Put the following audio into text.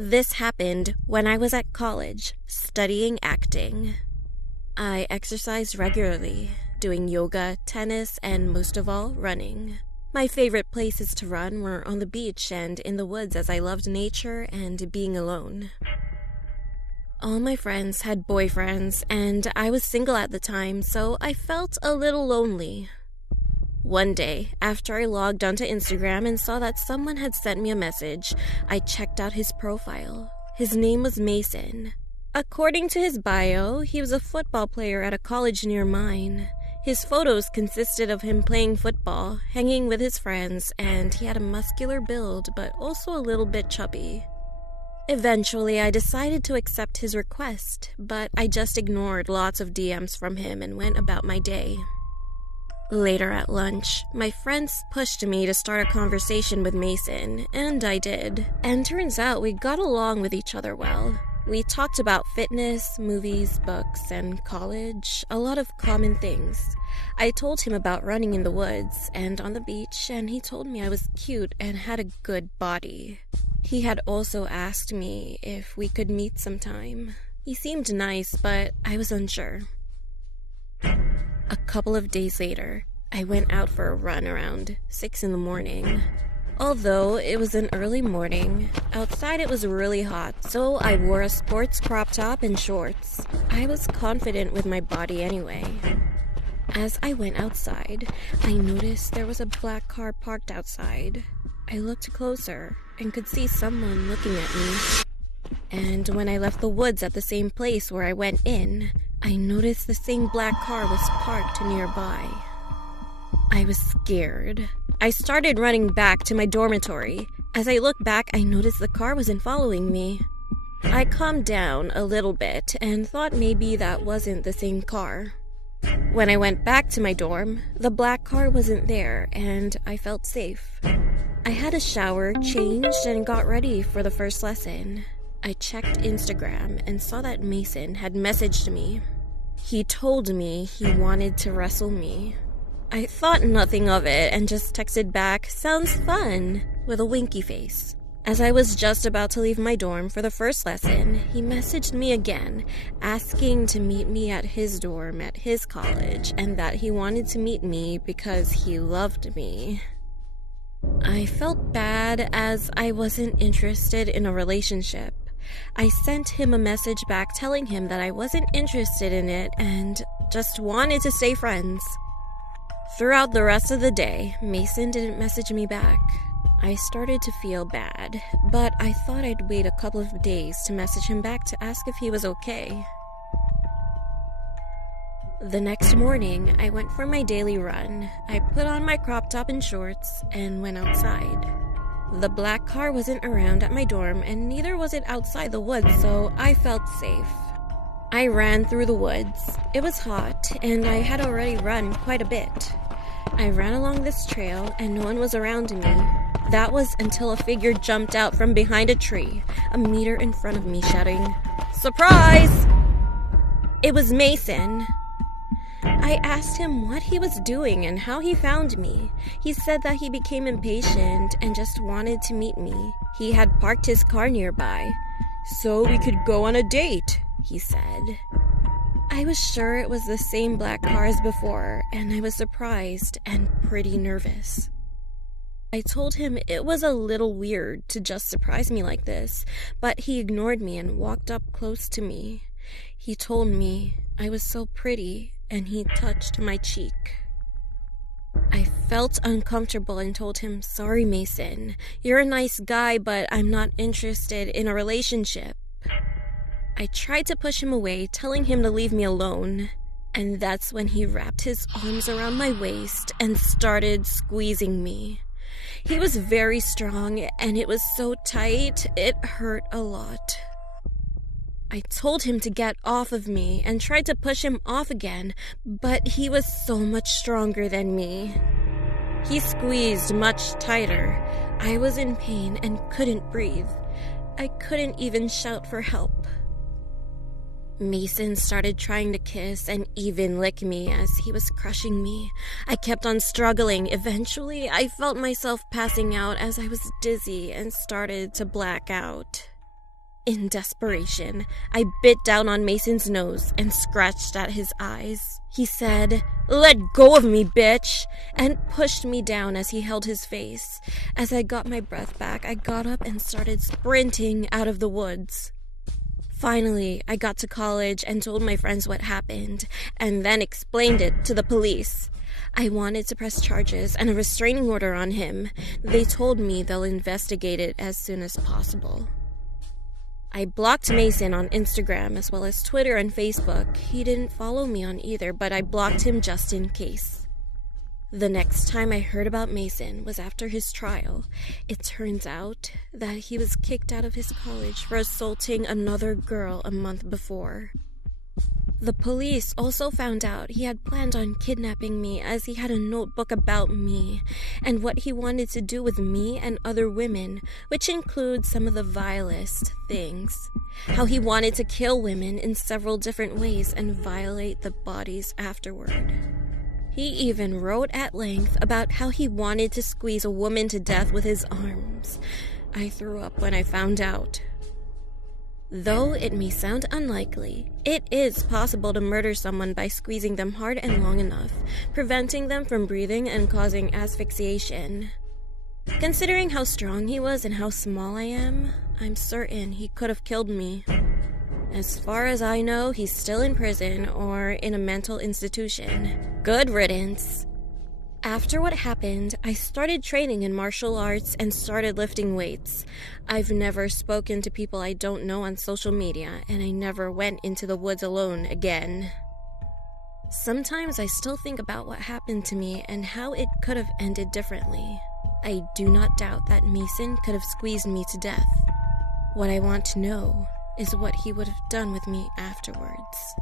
This happened when I was at college, studying acting. I exercised regularly, doing yoga, tennis, and most of all, running. My favorite places to run were on the beach and in the woods as I loved nature and being alone. All my friends had boyfriends, and I was single at the time, so I felt a little lonely. One day, after I logged onto Instagram and saw that someone had sent me a message, I checked out his profile. His name was Mason. According to his bio, he was a football player at a college near mine. His photos consisted of him playing football, hanging with his friends, and he had a muscular build, but also a little bit chubby. Eventually, I decided to accept his request, but I just ignored lots of DMs from him and went about my day. Later at lunch, my friends pushed me to start a conversation with Mason, and I did. And turns out we got along with each other well. We talked about fitness, movies, books, and college, a lot of common things. I told him about running in the woods and on the beach, and he told me I was cute and had a good body. He had also asked me if we could meet sometime. He seemed nice, but I was unsure. A couple of days later, I went out for a run around 6 in the morning. Although it was an early morning, outside it was really hot, so I wore a sports crop top and shorts. I was confident with my body anyway. As I went outside, I noticed there was a black car parked outside. I looked closer and could see someone looking at me. And when I left the woods at the same place where I went in, I noticed the same black car was parked nearby. I was scared. I started running back to my dormitory. As I looked back, I noticed the car wasn't following me. I calmed down a little bit and thought maybe that wasn't the same car. When I went back to my dorm, the black car wasn't there and I felt safe. I had a shower, changed, and got ready for the first lesson. I checked Instagram and saw that Mason had messaged me. He told me he wanted to wrestle me. I thought nothing of it and just texted back, "Sounds fun," with a winky face. As I was just about to leave my dorm for the first lesson, he messaged me again, asking to meet me at his dorm at his college and that he wanted to meet me because he loved me. I felt bad as I wasn't interested in a relationship. I sent him a message back telling him that I wasn't interested in it and just wanted to stay friends. Throughout the rest of the day, Mason didn't message me back. I started to feel bad, but I thought I'd wait a couple of days to message him back to ask if he was okay. The next morning, I went for my daily run. I put on my crop top and shorts and went outside. The black car wasn't around at my dorm, and neither was it outside the woods, so I felt safe. I ran through the woods. It was hot, and I had already run quite a bit. I ran along this trail, and no one was around me. That was until a figure jumped out from behind a tree, a meter in front of me, shouting, "Surprise!" It was Mason. I asked him what he was doing and how he found me. He said that he became impatient and just wanted to meet me. He had parked his car nearby. "So we could go on a date," he said. I was sure it was the same black car as before, and I was surprised and pretty nervous. I told him it was a little weird to just surprise me like this, but he ignored me and walked up close to me. He told me I was so pretty, and he touched my cheek. I felt uncomfortable and told him, "Sorry, Mason. You're a nice guy, but I'm not interested in a relationship." I tried to push him away, telling him to leave me alone. And that's when he wrapped his arms around my waist and started squeezing me. He was very strong, and it was so tight, it hurt a lot. I told him to get off of me and tried to push him off again, but he was so much stronger than me. He squeezed much tighter. I was in pain and couldn't breathe. I couldn't even shout for help. Mason started trying to kiss and even lick me as he was crushing me. I kept on struggling. Eventually, I felt myself passing out as I was dizzy and started to black out. In desperation, I bit down on Mason's nose and scratched at his eyes. He said, "Let go of me, bitch," and pushed me down as he held his face. As I got my breath back, I got up and started sprinting out of the woods. Finally, I got to college and told my friends what happened, and then explained it to the police. I wanted to press charges and a restraining order on him. They told me they'll investigate it as soon as possible. I blocked Mason on Instagram as well as Twitter and Facebook. He didn't follow me on either, but I blocked him just in case. The next time I heard about Mason was after his trial. It turns out that he was kicked out of his college for assaulting another girl a month before. The police also found out he had planned on kidnapping me, as he had a notebook about me and what he wanted to do with me and other women, which includes some of the vilest things. How he wanted to kill women in several different ways and violate the bodies afterward. He even wrote at length about how he wanted to squeeze a woman to death with his arms. I threw up when I found out. Though it may sound unlikely, it is possible to murder someone by squeezing them hard and long enough, preventing them from breathing and causing asphyxiation. Considering how strong he was and how small I am, I'm certain he could have killed me. As far as I know, he's still in prison or in a mental institution. Good riddance. After what happened, I started training in martial arts and started lifting weights. I've never spoken to people I don't know on social media, and I never went into the woods alone again. Sometimes I still think about what happened to me and how it could have ended differently. I do not doubt that Mason could have squeezed me to death. What I want to know is what he would have done with me afterwards.